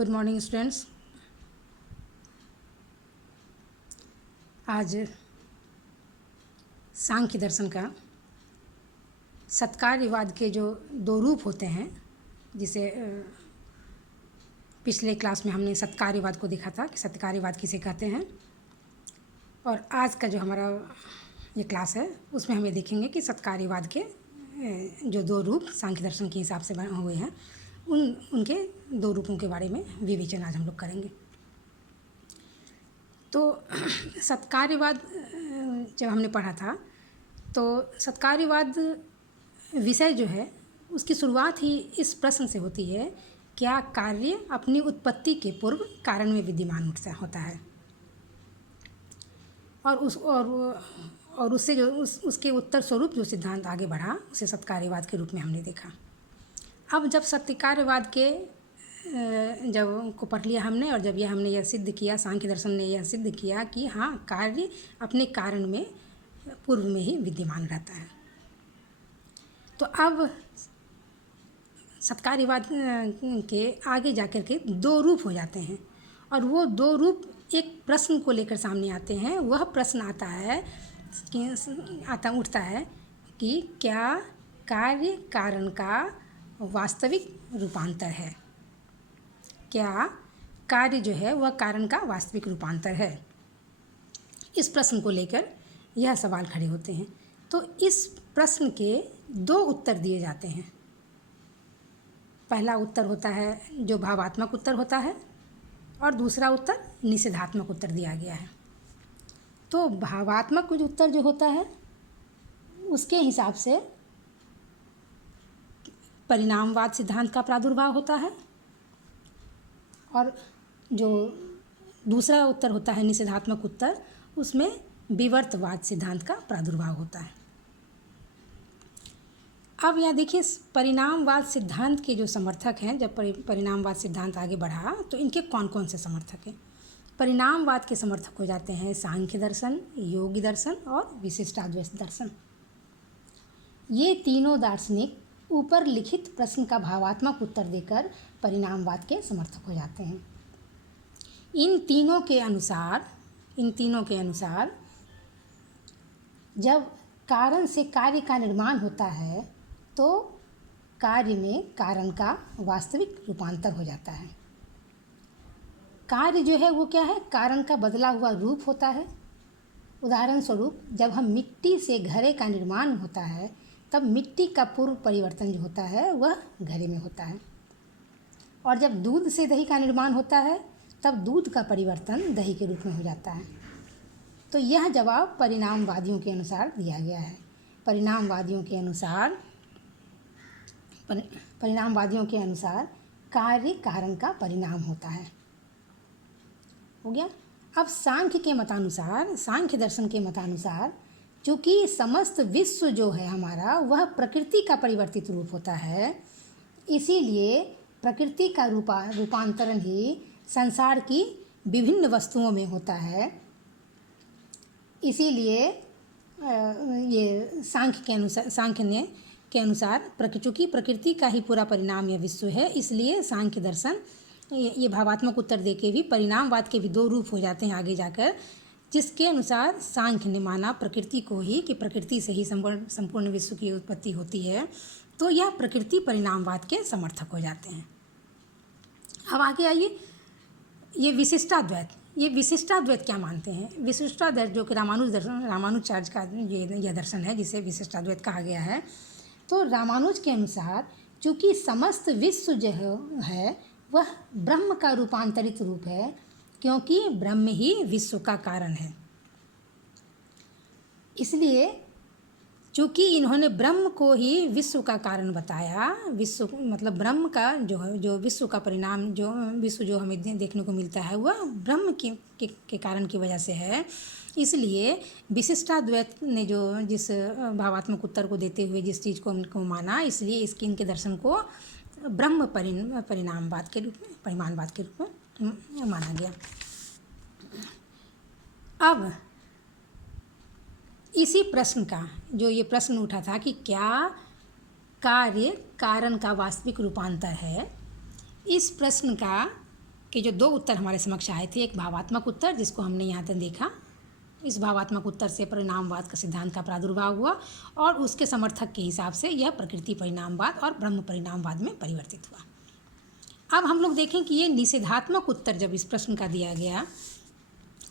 Good morning students. आज सांख्य दर्शन का सत्कार्यवाद के जो दो रूप होते हैं, जिसे पिछले क्लास में हमने सत्कार्यवाद को देखा था कि सत्कार्यवाद किसे कहते हैं, और आज का जो हमारा ये क्लास है उसमें हम ये देखेंगे कि सत्कार्यवाद के जो दो रूप सांख्य दर्शन के हिसाब से बने हुए हैं उनके दो रूपों के बारे में विवेचन आज हम लोग करेंगे। तो सत्कार्यवाद जब हमने पढ़ा था तो सत्कार्यवाद विषय जो है उसकी शुरुआत ही इस प्रश्न से होती है, क्या कार्य अपनी उत्पत्ति के पूर्व कारण में विद्यमान होता है, और उससे जो उसके उत्तर स्वरूप जो सिद्धांत आगे बढ़ा उसे सत्कार्यवाद के रूप में हमने देखा। अब जब सत्कार्यवाद के जब को पढ़ लिया हमने, और जब हमने यह सिद्ध किया, सांख्य दर्शन ने यह सिद्ध किया कि हाँ, कार्य अपने कारण में पूर्व में ही विद्यमान रहता है, तो अब सत्कार्यवाद के आगे जाकर के दो रूप हो जाते हैं, और वो दो रूप एक प्रश्न को लेकर सामने आते हैं। वह प्रश्न उठता है कि क्या कार्य कारण का वास्तविक रूपांतर है, क्या कार्य जो है वह कारण का वास्तविक रूपांतर है। इस प्रश्न को लेकर यह सवाल खड़े होते हैं। तो इस प्रश्न के दो उत्तर दिए जाते हैं। पहला उत्तर होता है जो भावात्मक उत्तर होता है, और दूसरा उत्तर निषेधात्मक उत्तर दिया गया है। तो भावात्मक उत्तर जो होता है उसके हिसाब से परिणामवाद सिद्धांत का प्रादुर्भाव होता है, और जो दूसरा उत्तर होता है निषेधात्मक उत्तर, उसमें विवर्तवाद सिद्धांत का प्रादुर्भाव होता है। अब यहाँ देखिए, परिणामवाद सिद्धांत के जो समर्थक हैं, जब परिणामवाद सिद्धांत आगे बढ़ा तो इनके कौन कौन से समर्थक हैं। परिणामवाद के समर्थक हो जाते हैं सांख्य दर्शन, योगी दर्शन और विशिष्टाद्वैत दर्शन। ये तीनों दार्शनिक ऊपर लिखित प्रश्न का भावात्मक उत्तर देकर परिणामवाद के समर्थक हो जाते हैं। इन तीनों के अनुसार जब कारण से कार्य का निर्माण होता है तो कार्य में कारण का वास्तविक रूपांतर हो जाता है। कार्य जो है वो क्या है, कारण का बदला हुआ रूप होता है। उदाहरण स्वरूप, जब हम मिट्टी से घड़े का निर्माण होता है तब मिट्टी का पूर्व परिवर्तन जो होता है वह घड़े में होता है, और जब दूध से दही का निर्माण होता है तब दूध का परिवर्तन दही के रूप में हो जाता है। तो यह जवाब परिणामवादियों के अनुसार दिया गया है। परिणामवादियों के अनुसार कार्य कारण का परिणाम होता है। हो गया। अब सांख्य दर्शन के मतानुसार चूँकि समस्त विश्व जो है हमारा वह प्रकृति का परिवर्तित रूप होता है, इसीलिए प्रकृति का रूपांतरण ही संसार की विभिन्न वस्तुओं में होता है। इसीलिए ये सांख्य के अनुसार चूँकि प्रकृति का ही पूरा परिणाम यह विश्व है, इसलिए सांख्य दर्शन ये भावात्मक उत्तर देके भी परिणामवाद के भी दो रूप हो जाते हैं आगे जाकर, जिसके अनुसार सांख्य ने माना प्रकृति को ही कि प्रकृति से ही संपूर्ण विश्व की उत्पत्ति होती है, तो यह प्रकृति परिणामवाद के समर्थक हो जाते हैं। अब आगे आइए, ये विशिष्टाद्वैत क्या मानते हैं। विशिष्टाद्वैत जो कि रामानुजाचार्य का यह दर्शन है जिसे विशिष्टाद्वैत कहा गया है। तो रामानुज के अनुसार चूँकि समस्त विश्व जो है वह ब्रह्म का रूपांतरित रूप है, क्योंकि ब्रह्म ही विश्व का कारण है। इसलिए चूँकि इन्होंने ब्रह्म को ही विश्व का कारण बताया, विश्व मतलब ब्रह्म का जो विश्व का परिणाम, जो विश्व जो हमें देखने को मिलता है वह ब्रह्म के कारण की वजह से है। इसलिए विशिष्टाद्वैत ने जिस भावात्मक उत्तर को देते हुए जिस चीज़ को माना, इसलिए इनके दर्शन को ब्रह्म परिणामवाद के रूप में, परिमाणवाद के रूप में माना गया। अब इसी प्रश्न का जो ये प्रश्न उठा था कि क्या कार्य कारण का वास्तविक रूपांतर है, इस प्रश्न का के जो 2 उत्तर हमारे समक्ष आए थे, एक भावात्मक उत्तर जिसको हमने यहाँ तक देखा, इस भावात्मक उत्तर से परिणामवाद का सिद्धांत का प्रादुर्भाव हुआ और उसके समर्थक के हिसाब से यह प्रकृति परिणामवाद और ब्रह्म परिणामवाद में परिवर्तित हुआ। अब हम लोग देखें कि ये निषेधात्मक उत्तर जब इस प्रश्न का दिया गया,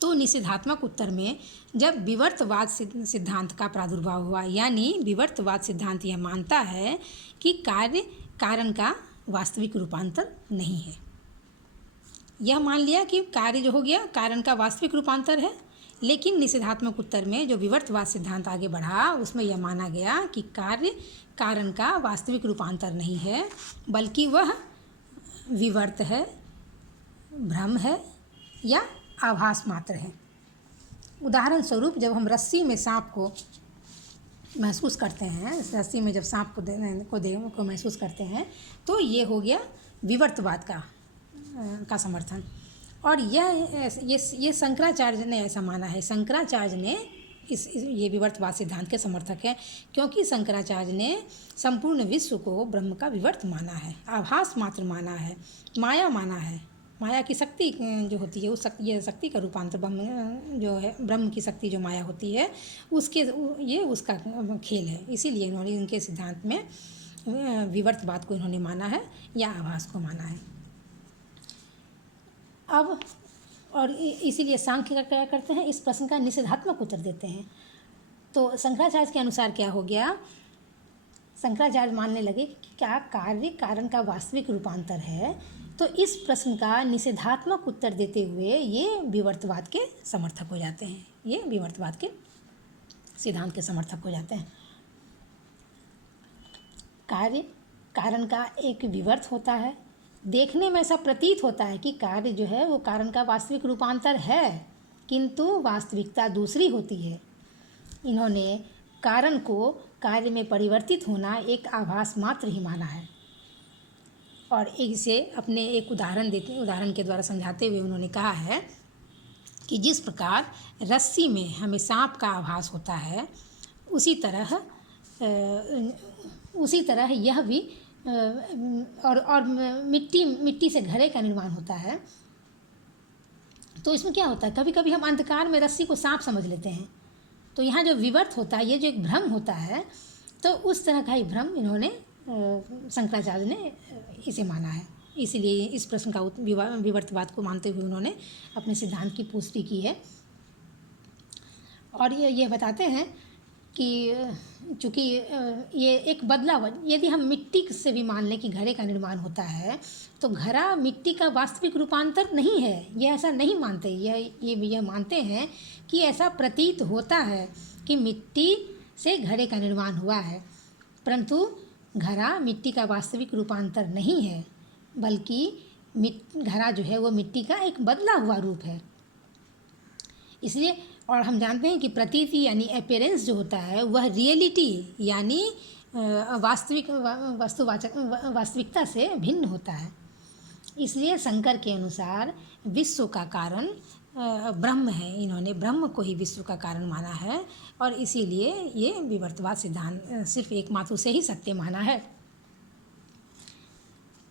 तो निषेधात्मक उत्तर में जब विवर्तवाद सिद्धांत का प्रादुर्भाव हुआ, यानी विवर्तवाद सिद्धांत यह मानता है कि कार्य कारण का वास्तविक रूपांतर नहीं है। यह मान लिया कि कार्य जो हो गया कारण का वास्तविक रूपांतर है, लेकिन निषेधात्मक उत्तर में जो विवर्तवाद सिद्धांत आगे बढ़ा उसमें यह माना गया कि कार्य कारण का वास्तविक रूपांतर नहीं है, बल्कि वह विवर्त है, भ्रम है या आभास मात्र है। उदाहरण स्वरूप जब हम रस्सी में सांप को महसूस करते हैं, रस्सी में जब सांप को महसूस करते हैं, तो ये हो गया विवर्तवाद का समर्थन। और ये शंकराचार्य ने ऐसा माना है। शंकराचार्य ने ये विवर्तवाद सिद्धांत के समर्थक है, क्योंकि शंकराचार्य ने संपूर्ण विश्व को ब्रह्म का विवर्त माना है, आभास मात्र माना है, माया माना है। माया की शक्ति जो होती है ये शक्ति का रूपांतर ब्रह्म जो है, ब्रह्म की शक्ति जो माया होती है उसका खेल है। इसीलिए इन्होंने इनके सिद्धांत में विवर्तवाद को इन्होंने माना है या आभास को माना है। अब और इसीलिए सांख्य क्या करते हैं, इस प्रश्न का निषेधात्मक उत्तर देते हैं। तो शंकराचार्य के अनुसार क्या हो गया, शंकराचार्य मानने लगे कि क्या कार्य कारण का वास्तविक रूपांतर है, तो इस प्रश्न का निषेधात्मक उत्तर देते हुए ये विवर्तवाद के समर्थक हो जाते हैं, ये विवर्तवाद के सिद्धांत के समर्थक हो जाते हैं। कार्य कारण का एक विवर्त होता है, देखने में ऐसा प्रतीत होता है कि कार्य जो है वो कारण का वास्तविक रूपांतर है, किंतु वास्तविकता दूसरी होती है। इन्होंने कारण को कार्य में परिवर्तित होना एक आभास मात्र ही माना है। और इसे अपने एक उदाहरण के द्वारा समझाते हुए उन्होंने कहा है कि जिस प्रकार रस्सी में हमें सांप का आभास होता है, उसी तरह यह भी और मिट्टी से घड़े का निर्माण होता है। तो इसमें क्या होता है, कभी कभी हम अंधकार में रस्सी को सांप समझ लेते हैं, तो यहाँ जो विवर्त होता है, ये जो एक भ्रम होता है, तो उस तरह का ही भ्रम इन्होंने शंकराचार्य ने इसे माना है। इसीलिए इस प्रश्न का विवर्तवाद को मानते हुए उन्होंने अपने सिद्धांत की पुष्टि की है। और ये बताते हैं कि चूँकि ये एक बदलाव, यदि हम मिट्टी से भी मान लें कि घड़े का निर्माण होता है, तो घड़ा मिट्टी का वास्तविक रूपांतर नहीं है, ये ऐसा नहीं मानते। ये मानते हैं कि ऐसा प्रतीत होता है कि मिट्टी से घड़े का निर्माण हुआ है, परंतु घड़ा मिट्टी का वास्तविक रूपांतर नहीं है, बल्कि घड़ा जो है वो मिट्टी का एक बदला हुआ रूप है। इसलिए और हम जानते हैं कि प्रतीति यानी अपीयरेंस जो होता है वह रियलिटी यानी वास्तविकता से भिन्न होता है। इसलिए शंकर के अनुसार विश्व का कारण ब्रह्म है। इन्होंने ब्रह्म को ही विश्व का कारण माना है और इसीलिए ये विवर्तवाद सिद्धांत सिर्फ एकमात्र से ही सत्य माना है।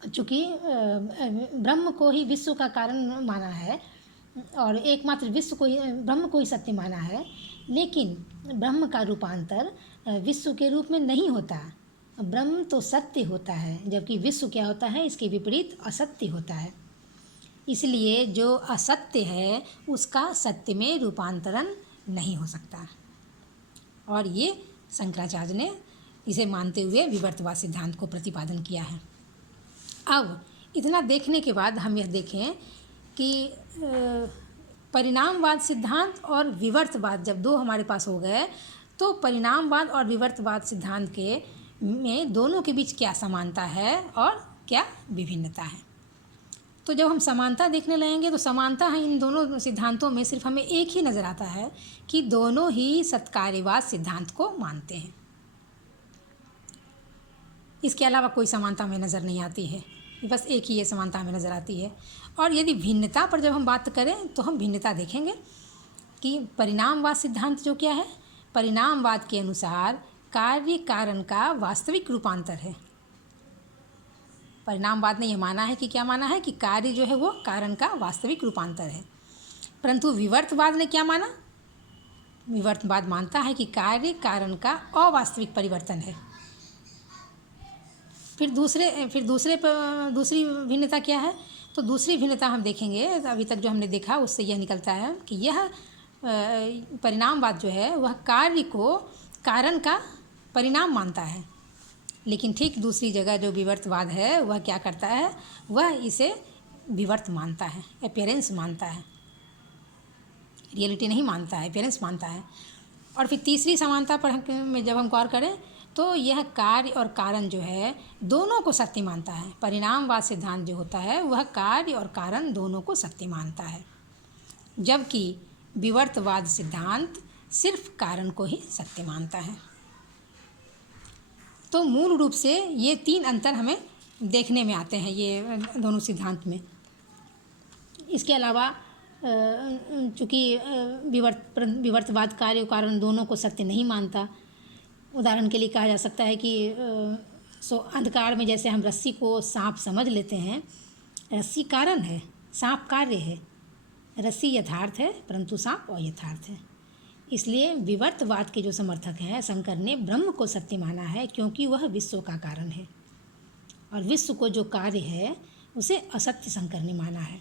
चूँकि ब्रह्म को ही विश्व का कारण माना है और एकमात्र विश्व को ही, ब्रह्म को ही सत्य माना है, लेकिन ब्रह्म का रूपांतर विश्व के रूप में नहीं होता। ब्रह्म तो सत्य होता है, जबकि विश्व क्या होता है, इसके विपरीत असत्य होता है। इसलिए जो असत्य है उसका सत्य में रूपांतरण नहीं हो सकता। और ये शंकराचार्य ने इसे मानते हुए विवर्तवाद सिद्धांत को प्रतिपादन किया है। अब इतना देखने के बाद हम यह देखें कि परिणामवाद सिद्धांत और विवर्तवाद जब दो हमारे पास हो गए, तो परिणामवाद और विवर्तवाद सिद्धांत के में दोनों के बीच क्या समानता है और क्या विभिन्नता है। तो जब हम समानता देखने लगेंगे तो समानता है इन दोनों सिद्धांतों में सिर्फ हमें एक ही नज़र आता है कि दोनों ही सत्कार्यवाद सिद्धांत को मानते हैं। इसके अलावा कोई समानता हमें नज़र नहीं आती है, बस एक ही ये समानता हमें नज़र आती है। और यदि भिन्नता पर जब हम बात करें तो हम भिन्नता देखेंगे कि परिणामवाद सिद्धांत जो क्या है, परिणामवाद के अनुसार कार्य कारण का वास्तविक रूपांतर है। परिणामवाद ने यह माना है कि क्या माना है कि कार्य जो है वो कारण का वास्तविक रूपांतर है। परंतु विवर्तवाद ने क्या माना? विवर्तवाद मानता है कि कार्य कारण का अवास्तविक परिवर्तन है। फिर दूसरी भिन्नता क्या है? तो दूसरी भिन्नता हम देखेंगे, अभी तक जो हमने देखा उससे यह निकलता है कि यह परिणामवाद जो है वह कार्य को कारण का परिणाम मानता है, लेकिन ठीक दूसरी जगह जो विवर्तवाद है वह क्या करता है? वह इसे विवर्त मानता है, अपीयरेंस मानता है, रियलिटी नहीं मानता है, अपीयरेंस मानता है। और फिर तीसरी समानता पर में जब हम गौर करें तो यह कार्य और कारण जो है दोनों को सत्य मानता है। परिणामवाद सिद्धांत जो होता है वह कार्य और कारण दोनों को सत्य मानता है, जबकि विवर्तवाद सिद्धांत सिर्फ कारण को ही सत्य मानता है। तो मूल रूप से ये 3 अंतर हमें देखने में आते हैं ये दोनों सिद्धांत में। इसके अलावा चूँकि विवर्तवाद कार्य और कारण दोनों को सत्य नहीं मानता, उदाहरण के लिए कहा जा सकता है कि अंधकार में जैसे हम रस्सी को सांप समझ लेते हैं, रस्सी कारण है, सांप कार्य है। रस्सी यथार्थ है परंतु सांप अयथार्थ है। इसलिए विवर्तवाद के जो समर्थक हैं, शंकर ने ब्रह्म को सत्य माना है क्योंकि वह विश्व का कारण है, और विश्व को जो कार्य है उसे असत्य शंकर ने माना है।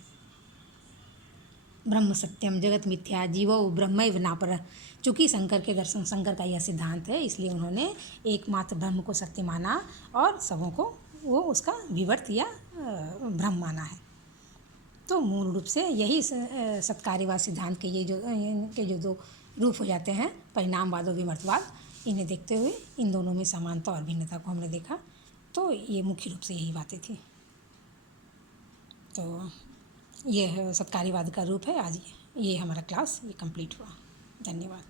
ब्रह्म सत्यम जगत मिथ्या जीवो ब्रह्मैव नापरः। चूँकि शंकर के दर्शन, शंकर का यह सिद्धांत है, इसलिए उन्होंने एकमात्र ब्रह्म को सत्य माना और सबों को वो उसका विवर्त या भ्रम माना है। तो मूल रूप से यही सत्कार्यवाद सिद्धांत के ये जो दो रूप हो जाते हैं, परिणामवाद और विवर्तवाद, इन्हें देखते हुए इन दोनों में समानता और भिन्नता को हमने देखा। तो ये मुख्य रूप से यही बातें थी। तो ये सत्कार्यवाद का रूप है। आज ये हमारा क्लास ये कंप्लीट हुआ। धन्यवाद।